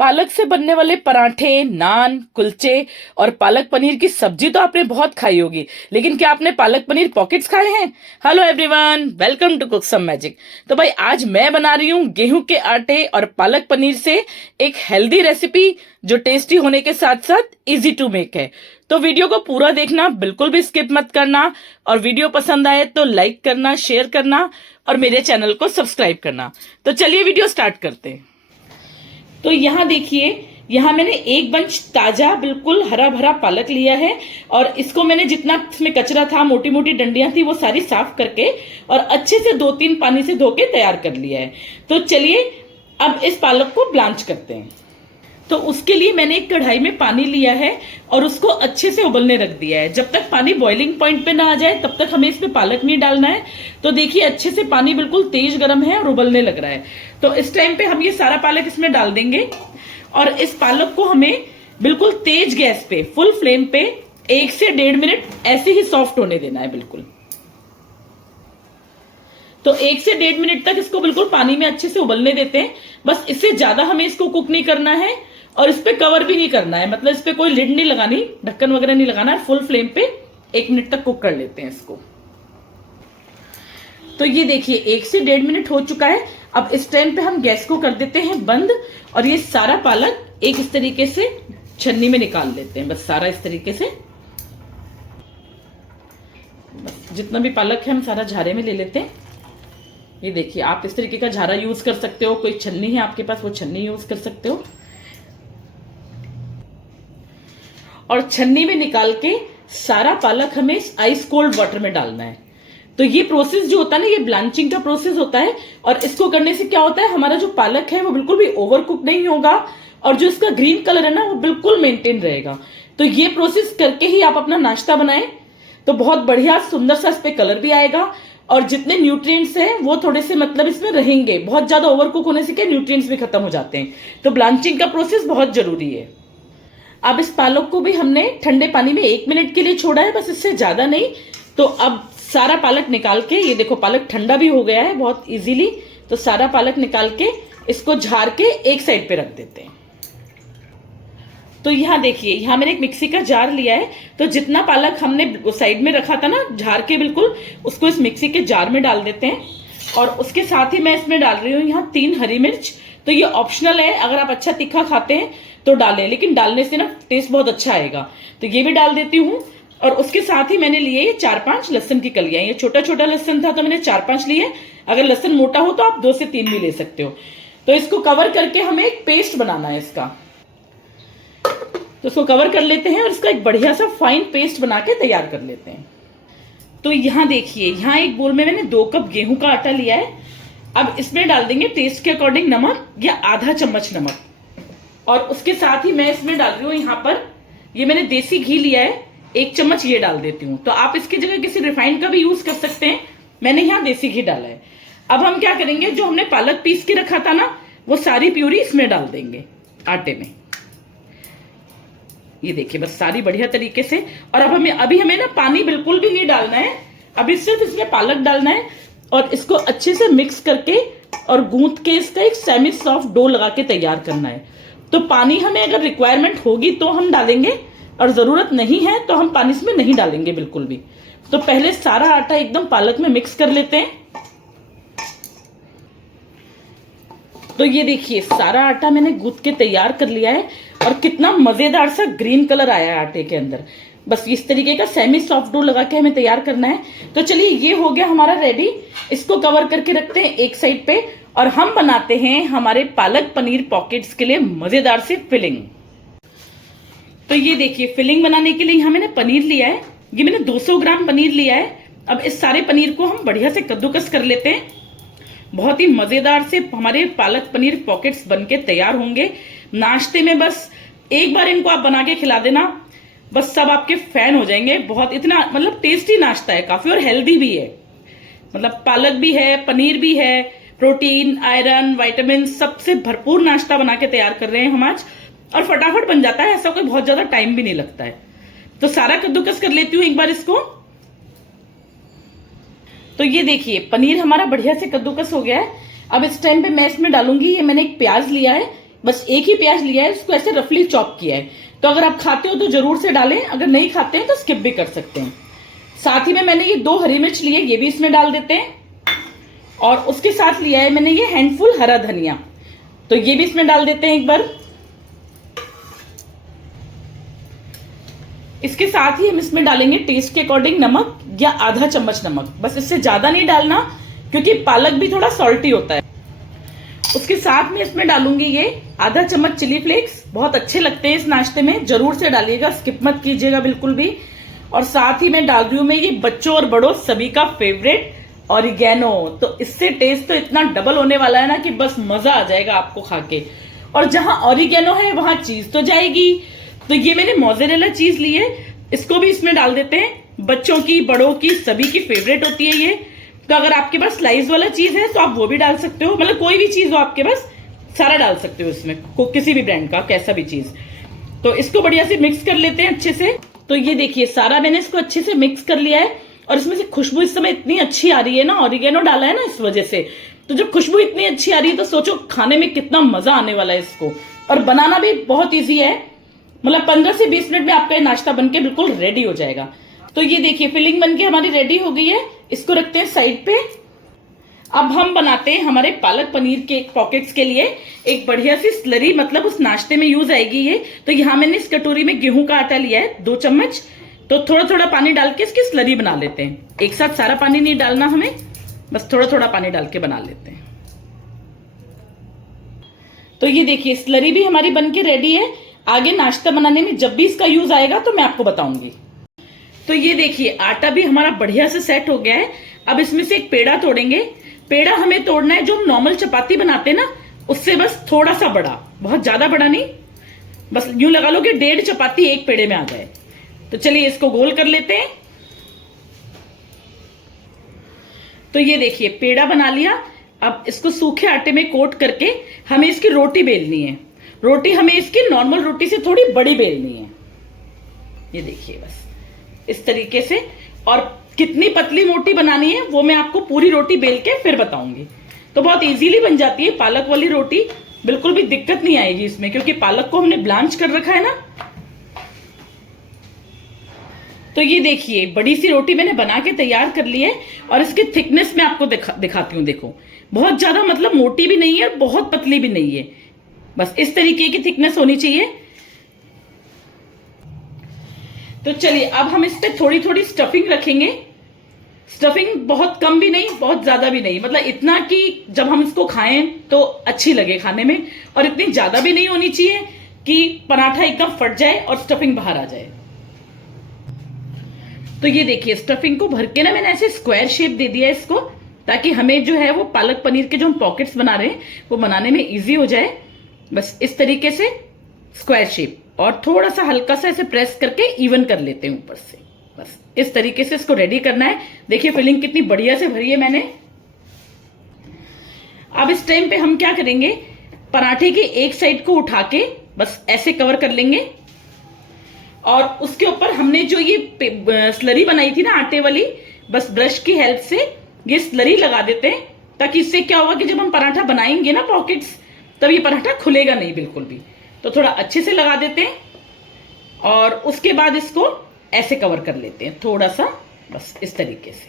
पालक से बनने वाले पराठे, नान, कुलचे और पालक पनीर की सब्जी तो आपने बहुत खाई होगी, लेकिन क्या आपने पालक पनीर पॉकेट्स खाए हैं? Hello everyone, welcome to cook some magic. तो भाई आज मैं बना रही हूँ गेहूं के आटे और पालक पनीर से एक हेल्दी रेसिपी जो टेस्टी होने के साथ साथ इजी टू मेक है। तो वीडियो को पूरा देखना, बिल्कुल भी स्किप मत करना, और वीडियो पसंद आए तो लाइक करना, शेयर करना और मेरे चैनल को सब्सक्राइब करना। तो चलिए वीडियो स्टार्ट करते हैं। तो यहाँ देखिए, यहाँ मैंने एक बंच ताजा बिल्कुल हरा भरा पालक लिया है और इसको मैंने जितना इसमें कचरा था, मोटी मोटी डंडियां थी, वो सारी साफ करके और अच्छे से 2-3 पानी से धो के तैयार कर लिया है। तो चलिए अब इस पालक को ब्लांच करते हैं। तो उसके लिए मैंने एक कढ़ाई में पानी लिया है और उसको अच्छे से उबलने रख दिया है। जब तक पानी बॉइलिंग पॉइंट पे ना आ जाए तब तक हमें इसमें पालक नहीं डालना है। तो देखिए अच्छे से पानी बिल्कुल तेज गर्म है और उबलने लग रहा है। तो इस टाइम पे हम ये सारा पालक इसमें डाल देंगे और इस पालक को हमें बिल्कुल तेज गैस पे, फुल फ्लेम पे 1 से 1.5 मिनट ऐसे ही सॉफ्ट होने देना है बिल्कुल। तो 1 से 1.5 मिनट तक इसको बिल्कुल पानी में अच्छे से उबलने देते हैं। बस इससे ज्यादा हमें इसको कुक नहीं करना है और इस पे कवर भी नहीं करना है, मतलब इस पे कोई लिड नहीं लगानी, ढक्कन वगैरह नहीं लगाना है। फुल फ्लेम पे 1 मिनट तक कुक कर लेते हैं इसको। तो ये देखिए 1 से 1.5 मिनट हो चुका है। अब इस टाइम पे हम गैस को कर देते हैं बंद और ये सारा पालक एक इस तरीके से छन्नी में निकाल लेते हैं। बस सारा इस तरीके से, बस जितना भी पालक है हम सारा झारे में ले लेते हैं। ये देखिए, आप इस तरीके का झारा यूज कर सकते हो, कोई छन्नी है आपके पास वो छन्नी यूज कर सकते हो। और छन्नी में निकाल के सारा पालक हमें आइस कोल्ड वाटर में डालना है। तो ये प्रोसेस जो होता है ना, ये ब्लांचिंग का प्रोसेस होता है और इसको करने से क्या होता है, हमारा जो पालक है वो बिल्कुल भी ओवर कुक नहीं होगा और जो इसका ग्रीन कलर है ना वो बिल्कुल मेंटेन रहेगा। तो ये प्रोसेस करके ही आप अपना नाश्ता बनाएं तो बहुत बढ़िया सुंदर सा इस पे कलर भी आएगा और जितने न्यूट्रिएंट्स हैं वो थोड़े से मतलब इसमें रहेंगे। बहुत ज्यादा ओवर कुक होने से क्या न्यूट्रिएंट्स भी खत्म हो जाते हैं। तो ब्लांचिंग का प्रोसेस बहुत जरूरी है। अब इस पालक को भी हमने ठंडे पानी में 1 मिनट के लिए छोड़ा है, बस इससे ज्यादा नहीं। तो अब सारा पालक निकाल के, ये देखो पालक ठंडा भी हो गया है बहुत इजीली। तो सारा पालक निकाल के इसको झाड़ के एक साइड पे रख देते हैं। तो यहाँ देखिए, यहाँ मैंने एक मिक्सी का जार लिया है। तो जितना पालक हमने साइड में रखा था ना झाड़ के बिल्कुल, उसको इस मिक्सी के जार में डाल देते हैं। और उसके साथ ही मैं इसमें डाल रही हूँ यहाँ 3 हरी मिर्च। तो ये ऑप्शनल है, अगर आप अच्छा तीखा खाते हैं तो डालें, लेकिन डालने से ना टेस्ट बहुत अच्छा आएगा। तो ये भी डाल देती हूँ। और उसके साथ ही मैंने लिए ये 4-5 लहसुन की कलियां। ये छोटा छोटा लहसुन था तो मैंने 4-5 लिए। अगर लहसुन मोटा हो तो आप 2 से 3 भी ले सकते हो। तो इसको कवर करके हमें एक पेस्ट बनाना है इसका। तो इसको कवर कर लेते हैं और इसका एक बढ़िया सा फाइन पेस्ट बना के तैयार कर लेते हैं। तो यहाँ देखिए, यहाँ एक बोल में मैंने 2 कप गेहूं का आटा लिया है। अब इसमें डाल देंगे टेस्ट के अकॉर्डिंग नमक या आधा चम्मच नमक। और उसके साथ ही मैं इसमें डाल रही हूँ यहाँ पर, ये मैंने देसी घी लिया है, 1 चम्मच ये डाल देती हूँ। तो आप इसकी जगह किसी रिफाइंड का भी यूज कर सकते हैं, मैंने यहाँ देसी घी डाला है। अब हम क्या करेंगे, जो हमने पालक पीस के रखा था ना वो सारी प्यूरी इसमें डाल देंगे आटे में। ये देखिए बस सारी बढ़िया तरीके से। और अब अभी हमें ना पानी बिल्कुल भी नहीं डालना है, अभी सिर्फ इसमें पालक डालना है और इसको अच्छे से मिक्स करके और गूंथ के इसका एक सेमी सॉफ्ट डो लगा के तैयार करना है। तो पानी हमें अगर रिक्वायरमेंट होगी तो हम डालेंगे और जरूरत नहीं है तो हम पानी इसमें नहीं डालेंगे बिल्कुल भी। तो पहले सारा आटा एकदम पालक में मिक्स कर लेते हैं। तो ये देखिए सारा आटा मैंने गूंथ के तैयार कर लिया है और कितना मजेदार सा ग्रीन कलर आया है आटे के अंदर। बस इस तरीके का सेमी सॉफ्ट डो लगा के हमें तैयार करना है। तो चलिए ये हो गया हमारा रेडी। इसको कवर करके रखते हैं एक साइड पे और हम बनाते हैं हमारे पालक पनीर पॉकेट्स के लिए मजेदार से फिलिंग। तो ये देखिए, फिलिंग बनाने के लिए यहाँ मैंने पनीर लिया है। ये मैंने 200 ग्राम पनीर लिया है। अब इस सारे पनीर को हम बढ़िया से कद्दूकस कर लेते हैं। बहुत ही मजेदार से हमारे पालक पनीर पॉकेट्स बनके तैयार होंगे। नाश्ते में बस एक बार इनको आप बना के खिला देना, बस सब आपके फैन हो जाएंगे। बहुत इतना मतलब टेस्टी नाश्ता है काफी और हेल्दी भी है। मतलब पालक भी है, पनीर भी है, प्रोटीन, आयरन, विटामिन सबसे भरपूर नाश्ता बना के तैयार कर रहे हैं हम आज। और फटाफट बन जाता है, ऐसा कोई बहुत ज्यादा टाइम भी नहीं लगता है। तो सारा कद्दूकस कर लेती हूँ एक बार इसको। तो ये देखिए पनीर हमारा बढ़िया से कद्दूकस हो गया है। अब इस टाइम पे मैं इसमें डालूंगी, ये मैंने एक प्याज लिया है, बस एक ही प्याज लिया है, उसको ऐसे रफली चॉप किया है। तो अगर आप खाते हो तो जरूर से डालें, अगर नहीं खाते हैं तो स्किप भी कर सकते हैं। साथ ही में मैंने ये 2 हरी मिर्च लिए, ये भी इसमें डाल देते हैं। और उसके साथ लिया है मैंने ये हैंडफुल हरा धनिया, तो ये भी इसमें डाल देते हैं एक बार। इसके साथ ही हम इसमें डालेंगे टेस्ट के अकॉर्डिंग नमक, या आधा चम्मच नमक, बस इससे ज्यादा नहीं डालना क्योंकि पालक भी थोड़ा सॉल्टी होता है। उसके साथ में इसमें डालूंगी ये आधा चम्मच चिली फ्लेक्स, बहुत अच्छे लगते हैं इस नाश्ते में, जरूर से डालिएगा, स्किप मत कीजिएगा बिल्कुल भी। और साथ ही मैं डाल रही हूं मैं ये बच्चों और बड़ों सभी का फेवरेट ऑरिगेनो। तो इससे टेस्ट तो इतना डबल होने वाला है ना कि बस मजा आ जाएगा आपको खा के। और जहां ऑरिगेनो है वहां चीज तो जाएगी, तो ये मैंने मोज़रेला चीज ली है, इसको भी इसमें डाल देते हैं। बच्चों की, बड़ों की, सभी की फेवरेट होती है ये। तो अगर आपके पास स्लाइस वाला चीज है तो आप वो भी डाल सकते हो, मतलब कोई भी चीज हो आपके पास सारा डाल सकते हो इसमें, किसी भी ब्रांड का कैसा भी चीज। तो इसको बढ़िया से मिक्स कर लेते हैं अच्छे से। तो ये देखिए सारा मैंने इसको अच्छे से मिक्स कर लिया है, और इसमें से खुशबू इस समय इतनी अच्छी आ रही है ना, ऑरिगेनो डाला है ना इस वजह से। तो जब खुशबू इतनी अच्छी आ रही है तो सोचो खाने में कितना मजा आने वाला है इसको। और बनाना भी बहुत ईजी है, मतलब 15 से 20 मिनट में आपका ये नाश्ता बनके बिल्कुल रेडी हो जाएगा। तो ये देखिए फिलिंग बनके हमारी रेडी हो गई है, इसको रखते हैं साइड पे। अब हम बनाते हैं हमारे पालक पनीर के पॉकेट्स के लिए एक बढ़िया सी स्लरी, मतलब उस नाश्ते में यूज आएगी ये। तो यहाँ मैंने इस कटोरी में गेहूं का आटा लिया है 2 चम्मच, तो थोड़ा थोड़ा पानी डाल के इसकी स्लरी बना लेते हैं। एक साथ सारा पानी नहीं डालना हमें, बस थोड़ा थोड़ा पानी डाल के बना लेते हैं। तो ये देखिए स्लरी भी हमारी बनके रेडी है। आगे नाश्ता बनाने में जब भी इसका यूज आएगा तो मैं आपको बताऊंगी। तो ये देखिए आटा भी हमारा बढ़िया से सेट हो गया है। अब इसमें से एक पेड़ा तोड़ेंगे। पेड़ा हमें तोड़ना है जो हम नॉर्मल चपाती बनाते हैं ना, उससे बस थोड़ा सा बड़ा, बहुत ज्यादा बड़ा नहीं, बस यूं लगा लो कि 1.5 चपाती एक पेड़े में आ जाए। तो चलिए इसको गोल कर लेते हैं। तो ये देखिए पेड़ा बना लिया। अब इसको सूखे आटे में कोट करके हमें इसकी रोटी बेलनी है। रोटी हमें इसकी नॉर्मल रोटी से थोड़ी बड़ी बेलनी है, ये देखिए बस इस तरीके से। और कितनी पतली मोटी बनानी है वो मैं आपको पूरी रोटी बेल के फिर बताऊंगी। तो बहुत इजीली बन जाती है पालक वाली रोटी, बिल्कुल भी दिक्कत नहीं आएगी इसमें, क्योंकि पालक को हमने ब्लांच कर रखा है ना। तो ये देखिए बड़ी सी रोटी मैंने बना के तैयार कर ली है, और इसकी थिकनेस मैं आपको दिखाती हूँ। देखो बहुत ज्यादा मतलब मोटी भी नहीं है, बहुत पतली भी नहीं है, बस इस तरीके की थिकनेस होनी चाहिए। तो चलिए अब हम इस पे थोड़ी थोड़ी स्टफिंग रखेंगे। स्टफिंग बहुत कम भी नहीं, बहुत ज्यादा भी नहीं, मतलब इतना कि जब हम इसको खाएं तो अच्छी लगे खाने में, और इतनी ज्यादा भी नहीं होनी चाहिए कि पराठा एकदम फट जाए और स्टफिंग बाहर आ जाए। तो ये देखिए स्टफिंग को भर के ना मैंने ऐसे स्क्वायर शेप दे दिया है इसको, ताकि हमें जो है वो पालक पनीर के जो हम पॉकेट्स बना रहे हैं वो बनाने में इजी हो जाए। बस इस तरीके से स्क्वायर शेप, और थोड़ा सा हल्का सा ऐसे प्रेस करके इवन कर लेते हैं ऊपर से। बस इस तरीके से इसको रेडी करना है। देखिए फिलिंग कितनी बढ़िया से भरी है मैंने। अब इस टाइम पे हम क्या करेंगे, पराठे की एक साइड को उठा के बस ऐसे कवर कर लेंगे, और उसके ऊपर हमने जो ये स्लरी बनाई थी ना आटे वाली, बस ब्रश की हेल्प से ये स्लरी लगा देते हैं, ताकि इससे क्या होगा कि जब हम पराठा बनाएंगे ना पॉकेट्स, तब ये पराठा खुलेगा नहीं बिल्कुल भी। तो थोड़ा अच्छे से लगा देते हैं, और उसके बाद इसको ऐसे कवर कर लेते हैं थोड़ा सा, बस इस तरीके से।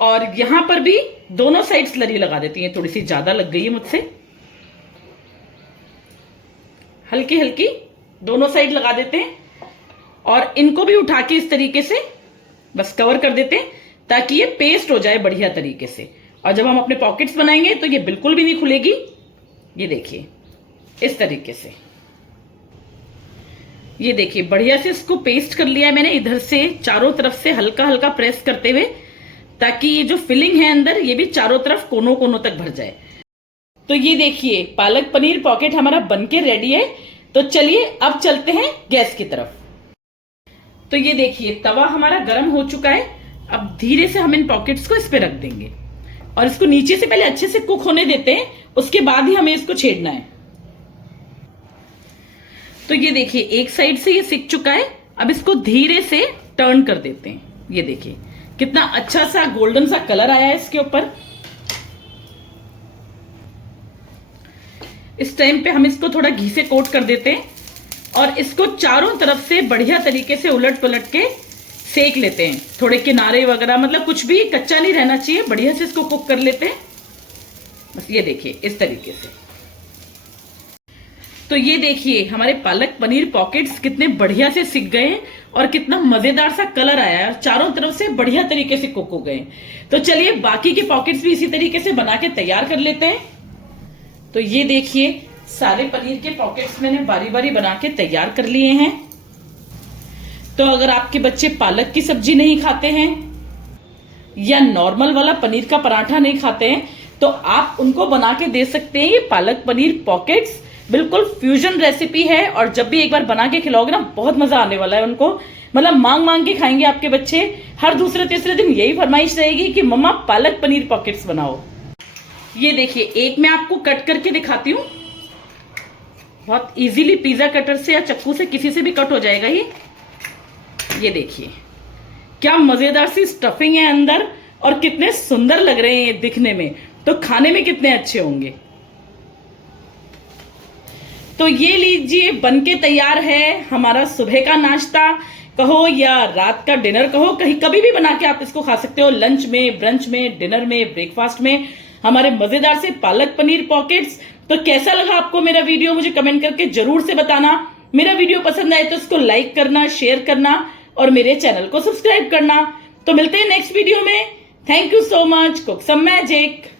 और यहां पर भी दोनों साइड स्लरी लगा देती हैं, थोड़ी सी ज्यादा लग गई है मुझसे, हल्की हल्की दोनों साइड लगा देते हैं, और इनको भी उठा के इस तरीके से बस कवर कर देते हैं, ताकि ये पेस्ट हो जाए बढ़िया तरीके से। और जब हम अपने पॉकेट्स बनाएंगे तो ये बिल्कुल भी नहीं खुलेगी। ये देखिए इस तरीके से, ये देखिए बढ़िया से इसको पेस्ट कर लिया है मैंने, इधर से चारों तरफ से हल्का हल्का प्रेस करते हुए, ताकि ये जो फिलिंग है अंदर ये भी चारों तरफ कोनों कोनों तक भर जाए। तो ये देखिए पालक पनीर पॉकेट हमारा बनके रेडी है। तो चलिए अब चलते हैं गैस की तरफ। तो ये देखिए तवा हमारा गर्म हो चुका है। अब धीरे से हम इन पॉकेट्स को इस पे रख देंगे, और इसको नीचे से पहले अच्छे से कुक होने देते हैं, उसके बाद ही हमें इसको छेड़ना है। तो ये देखिए एक साइड से ये सिक चुका है, अब इसको धीरे से टर्न कर देते हैं। ये देखिए कितना अच्छा सा गोल्डन सा कलर आया है इसके ऊपर। इस टाइम पे हम इसको थोड़ा घी से कोट कर देते हैं और इसको चारों तरफ से बढ़िया तरीके से उलट पलट के सेक लेते हैं। थोड़े किनारे वगैरह मतलब कुछ भी कच्चा नहीं रहना चाहिए, बढ़िया से इसको कुक कर लेते हैं। बस ये देखिए इस तरीके से। तो ये देखिए हमारे पालक पनीर पॉकेट्स कितने बढ़िया से सिक गए हैं और कितना मजेदार सा कलर आया है और चारों तरफ से बढ़िया तरीके से कुक हो गए। तो चलिए बाकी के पॉकेट्स भी इसी तरीके से बना के तैयार कर लेते हैं। तो ये देखिए सारे पनीर के पॉकेट्स मैंने बारी बारी बना के तैयार कर लिए हैं। तो अगर आपके बच्चे पालक की सब्जी नहीं खाते हैं या नॉर्मल वाला पनीर का पराठा नहीं खाते हैं तो आप उनको बना के दे सकते हैं। ये पालक पनीर पॉकेट्स बिल्कुल फ्यूजन रेसिपी है और जब भी एक बार बना के खिलाओगे ना बहुत मजा आने वाला है उनको। मतलब मांग मांग के खाएंगे आपके बच्चे। हर दूसरे तीसरे दिन यही फरमाइश रहेगी कि मम्मा पालक पनीर पॉकेट्स बनाओ। ये देखिए एक मैं आपको कट करके दिखाती हूँ। बहुत इजीली पिज्जा कटर से या चक्कू से किसी से भी कट हो जाएगा ये देखिए क्या मजेदार सी स्टफिंग है अंदर और कितने सुंदर लग रहे हैं ये दिखने में, तो खाने में कितने अच्छे होंगे। तो ये लीजिए बनके तैयार है हमारा सुबह का नाश्ता कहो या रात का डिनर कहो, कहीं कभी भी बना के आप इसको खा सकते हो। लंच में, ब्रंच में, डिनर में, ब्रेकफास्ट में। हमारे मजेदार से पालक पनीर पॉकेट्स। तो कैसा लगा आपको मेरा वीडियो मुझे कमेंट करके जरूर से बताना। मेरा वीडियो पसंद आए तो इसको लाइक करना, शेयर करना और मेरे चैनल को सब्सक्राइब करना। तो मिलते हैं नेक्स्ट वीडियो में। Thank you so much. Cook some magic.